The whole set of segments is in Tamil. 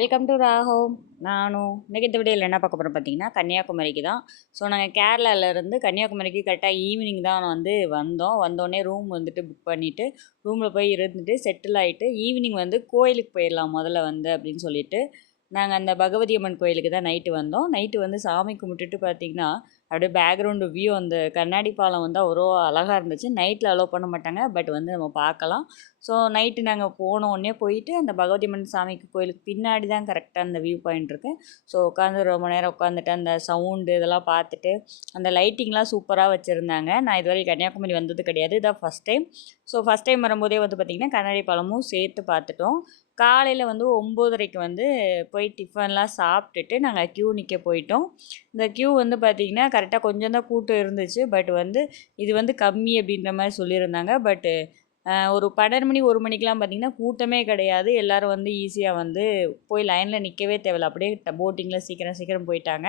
Welcome to Raghav. நானும் இன்றைக்கி இந்த வீடியோவில் என்ன பார்க்க போகிறோம் பார்த்தீங்கன்னா, கன்னியாகுமரிக்கு தான். ஸோ நாங்கள் கேரளாவிலேருந்து கன்னியாகுமரிக்கு கரெக்டாக ஈவினிங் தான் வந்தோடனே ரூம் வந்துட்டு புக் பண்ணிவிட்டு ரூமில் போய் இருந்துட்டு செட்டில் ஆகிட்டு ஈவினிங் கோயிலுக்கு போயிடலாம் முதல்ல அப்படின்னு சொல்லிட்டு நாங்கள் அந்த பகவதி அம்மன் கோயிலுக்கு தான் நைட்டு வந்தோம். நைட்டு சாமி கும்பிட்டுட்டு பார்த்திங்கன்னா அப்படியே பேக்ரவுண்டு வியூ அந்த கண்ணாடி பாலம் அவ்வளோ அழகாக இருந்துச்சு. நைட்டில் அலோவ் பண்ண மாட்டாங்க, பட் நம்ம பார்க்கலாம். ஸோ நைட்டு நாங்கள் போனோடனே போயிட்டு அந்த பகவதி அம்மன் சாமிக்கு கோயிலுக்கு பின்னாடி தான் கரெக்டாக அந்த வியூ பாயிண்ட் இருக்குது. ஸோ உட்காந்து ரொம்ப நேரம் உட்காந்துட்டு அந்த சவுண்டு இதெல்லாம் பார்த்துட்டு அந்த லைட்டிங்லாம் சூப்பராக வச்சுருந்தாங்க. நான் இதுவரை கன்னியாகுமரி வந்தது கிடையாது, இதான் first time. So first time வரும்போதே பார்த்திங்கன்னா கண்ணாடி பாலமும் சேர்த்து பார்த்துட்டோம். காலையில் 9:30க்கு போய் டிஃபன்லாம் சாப்பிட்டுட்டு நாங்கள் க்யூ நிற்க போயிட்டோம். இந்த க்யூ பார்த்திங்கன்னா கரெக்டாக கொஞ்சம் தான் கூட்டம் இருந்துச்சு. பட் இது கம்மி அப்படின்ற மாதிரி சொல்லியிருந்தாங்க. பட்டு ஒரு 12 மணி 1 மணிக்கெலாம் பார்த்திங்கன்னா கூட்டமே கிடையாது. எல்லோரும் ஈஸியாக போய் லைனில் நிற்கவே தேவையில்ல, அப்படியே போட்டிங்கில் சீக்கிரம் போயிட்டாங்க.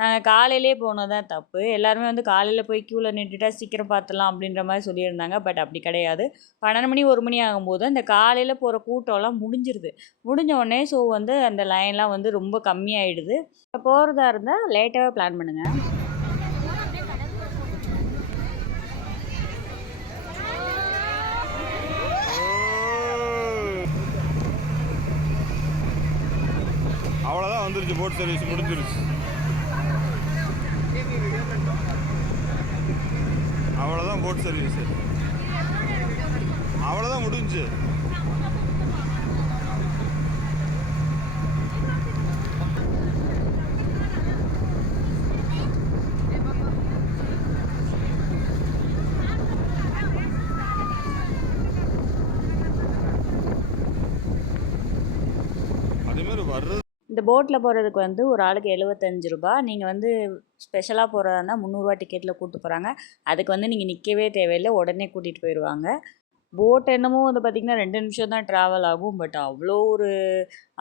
நாங்கள் காலையிலே போனது தான் தப்பு. எல்லாருமே காலையில் போய் க்யூவில் நின்றுட்டா சீக்கிரம் பார்த்துலாம் அப்படின்ற மாதிரி சொல்லியிருந்தாங்க. பட் அப்படி கிடையாது. 12 மணி 1 மணி ஆகும்போது அந்த காலையில் போகிற கூட்டம்லாம் முடிஞ்சிருது. முடிஞ்ச உடனே ஸோ அந்த லைன்லாம் ரொம்ப கம்மியாயிடுது. போகிறதா இருந்தால் லேட்டாகவே பிளான் பண்ணுங்கள். அவ்வளோதான் வந்துருச்சு, போட் சர்வீஸ் முடிஞ்சிருச்சு. அவ்வளோதான் போட் சர்வீஸு, அவ்வளோதான் முடிஞ்சு. அதேமாதிரி வர்றது இந்த போட்டில் போகிறதுக்கு ஒரு ஆளுக்கு 75 ரூபா. நீங்கள் ஸ்பெஷலாக போகிறதா இருந்தால் 300 ரூபா டிக்கெட்டில் கூப்பிட்டு போகிறாங்க. அதுக்கு நீங்கள் நிற்கவே தேவையில்லை, உடனே கூட்டிகிட்டு போயிடுவாங்க. போட் என்னமோ பார்த்திங்கன்னா 2 நிமிஷம் தான் ட்ராவல் ஆகும். பட் அவ்வளோ ஒரு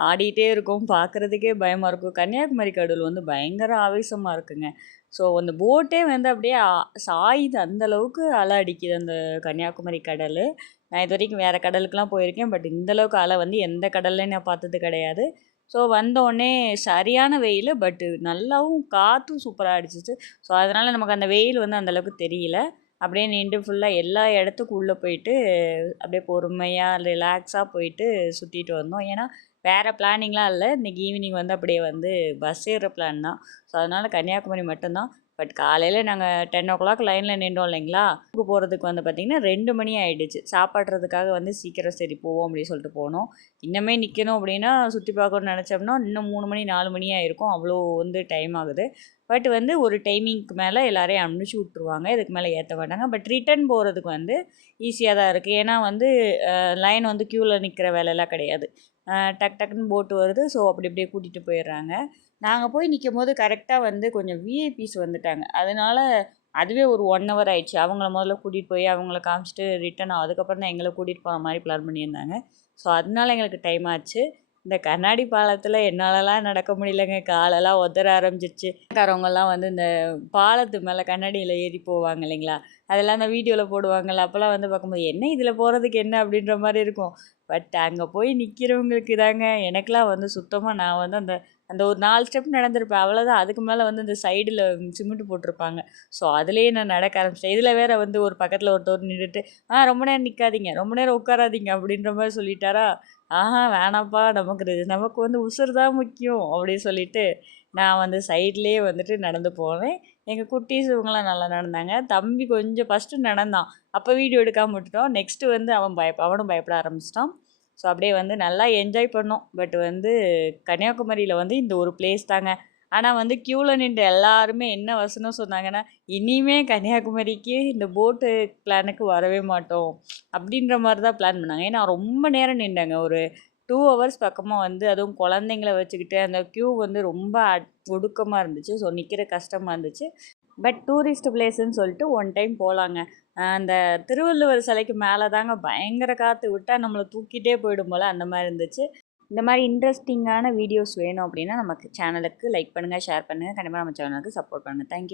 ஆடிட்டே இருக்கும், பார்க்குறதுக்கே பயமாக இருக்கும். கன்னியாகுமரி கடல் பயங்கர ஆவேசமாக இருக்குங்க. ஸோ அந்த போட்டே அப்படியே சாயுது, அந்தளவுக்கு அலை அடிக்குது அந்த கன்னியாகுமரி கடல். நான் இது வரைக்கும் வேறு கடலுக்கெலாம் போயிருக்கேன், பட் இந்தளவுக்கு அலை எந்த கடல்லையும் நான் பார்த்தது கிடையாது. ஸோ வந்தோடனே சரியான வெயில், பட்டு நல்லாவும் காற்றும் சூப்பராக அடிச்சிச்சு. ஸோ அதனால் நமக்கு அந்த வெயில் அந்தளவுக்கு தெரியல. அப்படியே நின்று ஃபுல்லாக எல்லா இடத்துக்கும் உள்ளே போயிட்டு அப்படியே பொறுமையாக ரிலாக்ஸாக போயிட்டு சுற்றிட்டு வந்தோம். ஏன்னா வேறு பிளானிங்லாம் இல்லை. இன்றைக்கி ஈவினிங் அப்படியே பஸ் ஏறுற பிளான் தான். ஸோ அதனால் கன்னியாகுமரி மட்டும்தான். பட் காலையில் நாங்கள் 10 o'clock லைனில் நின்றோம் இல்லைங்களா, அங்கே போகிறதுக்கு பார்த்திங்கன்னா 2 மணி ஆகிடுச்சு. சாப்பாடுறதுக்காக சீக்கிரம் சரி போவோம் அப்படின்னு சொல்லிட்டு போனோம். இன்னமே நிற்கணும் அப்படின்னா சுற்றி பார்க்கணும்னு நினச்சோம்னா இன்னும் 3 மணி 4 மணி ஆகிருக்கும், அவ்வளோ டைம் ஆகுது. பட் ஒரு டைமிங்க்கு மேலே எல்லாரையும் அனுப்பிச்சி விட்ருவாங்க, இதுக்கு மேலே ஏற்ற மாட்டாங்க. பட் ரிட்டன் போகிறதுக்கு ஈஸியாக தான் இருக்குது. ஏன்னா லைன் க்யூவில் நிற்கிற வேலையெல்லாம் கிடையாது. டக்குன்னு போட்டு வருது. ஸோ அப்படி அப்படியே கூட்டிகிட்டு போயிடுறாங்க. நாங்கள் போய் நிற்கும்போது கரெக்டாக கொஞ்சம் விஐபிஸ் வந்துட்டாங்க. அதனால் அதுவே ஒரு 1 hour ஆயிடுச்சு. அவங்கள முதல்ல கூட்டிகிட்டு போய் அவங்கள காமிச்சிட்டு ரிட்டன் அதுக்கப்புறம் தான் எங்களை கூட்டிகிட்டு போகிற மாதிரி பிளான் பண்ணியிருந்தாங்க. ஸோ அதனால எங்களுக்கு டைம் ஆச்சு. இந்த கண்ணாடி பாலத்தில் என்னாலலாம் நடக்க முடியலங்க, காலெல்லாம் உதற ஆரம்பிச்சிருச்சு. காரவங்கெல்லாம் இந்த பாலத்து மேலே கண்ணாடியில் ஏறி போவாங்க இல்லைங்களா, அதெல்லாம் அந்த வீடியோவில் போடுவாங்கள்ல, அப்போல்லாம் பார்க்கும்போது என்ன இதில் போகிறதுக்கு என்ன அப்படின்ற மாதிரி இருக்கும். பட் அங்கே போய் நிற்கிறவங்களுக்கு தாங்க. எனக்கெலாம் சுத்தமாக நான் அந்த அந்த ஒரு 4 ஸ்டெப் நடந்திருப்பேன், அவ்வளோதான். அதுக்கு மேலே இந்த சைடில் சிமெண்ட் போட்டிருப்பாங்க. ஸோ அதுலேயே நான் நடக்க ஆரம்பிச்சிட்டேன். இதில் வேறு ஒரு பக்கத்தில் ஒருத்தர் நின்றுட்டு ரொம்ப நேரம் நிற்காதீங்க, ரொம்ப நேரம் உட்காராதீங்க அப்படின்ற மாதிரி சொல்லிட்டாரா. வேணாம்ப்பா, நமக்கு உசுறு தான் முக்கியம் அப்படின்னு சொல்லிட்டு நான் சைட்லேயே நடந்து போனேன். எங்கள் குட்டீஸ் இவங்களாம் நல்லா நடந்தாங்க. தம்பி கொஞ்சம் ஃபஸ்ட்டு நடந்தான், அப்போ வீடியோ எடுக்காமல் விட்டுட்டோம். நெக்ஸ்ட்டு அவனும் பயப்பட ஆரம்பிச்சிட்டான். ஸோ அப்படியே நல்லா என்ஜாய் பண்ணோம். பட் கன்னியாகுமரியில் இந்த ஒரு பிளேஸ் தாங்க. ஆனால் க்யூவில் நின்று எல்லாருமே என்ன வசனம் சொன்னாங்கன்னா, இனிமே கன்னியாகுமரிக்கு இந்த போட்டு பிளானுக்கு வரவே மாட்டோம் அப்படின்ற மாதிரி தான் பிளான் பண்ணாங்க. ஏன்னா ரொம்ப நேரம் நின்றாங்க, ஒரு 2 hours பக்கமாக அதுவும் குழந்தைங்கள வச்சுக்கிட்டு அந்த க்யூ ரொம்ப ஒடுக்கமாக இருந்துச்சு. ஸோ நிற்கிற கஷ்டமாக இருந்துச்சு. பட் டூரிஸ்ட் பிளேஸுன்னு சொல்லிட்டு ஒன் டைம் போகலாங்க. அந்த திருவள்ளுவர் சிலைக்கு மேலே தாங்க பயங்கர காற்று, விட்டால் நம்மளை தூக்கிட்டே போயிடும் போல், அந்த மாதிரி இருந்துச்சு. இந்த மாதிரி இன்ட்ரெஸ்டிங்கான வீடியோஸ் வேணும் அப்படின்னா நமக்கு சேனலுக்கு லைக் பண்ணுங்கள், ஷேர் பண்ணுங்கள், கண்டிப்பாக நம்ம சேனலுக்கு சப்போர்ட் பண்ணுங்கள். தேங்க்யூ.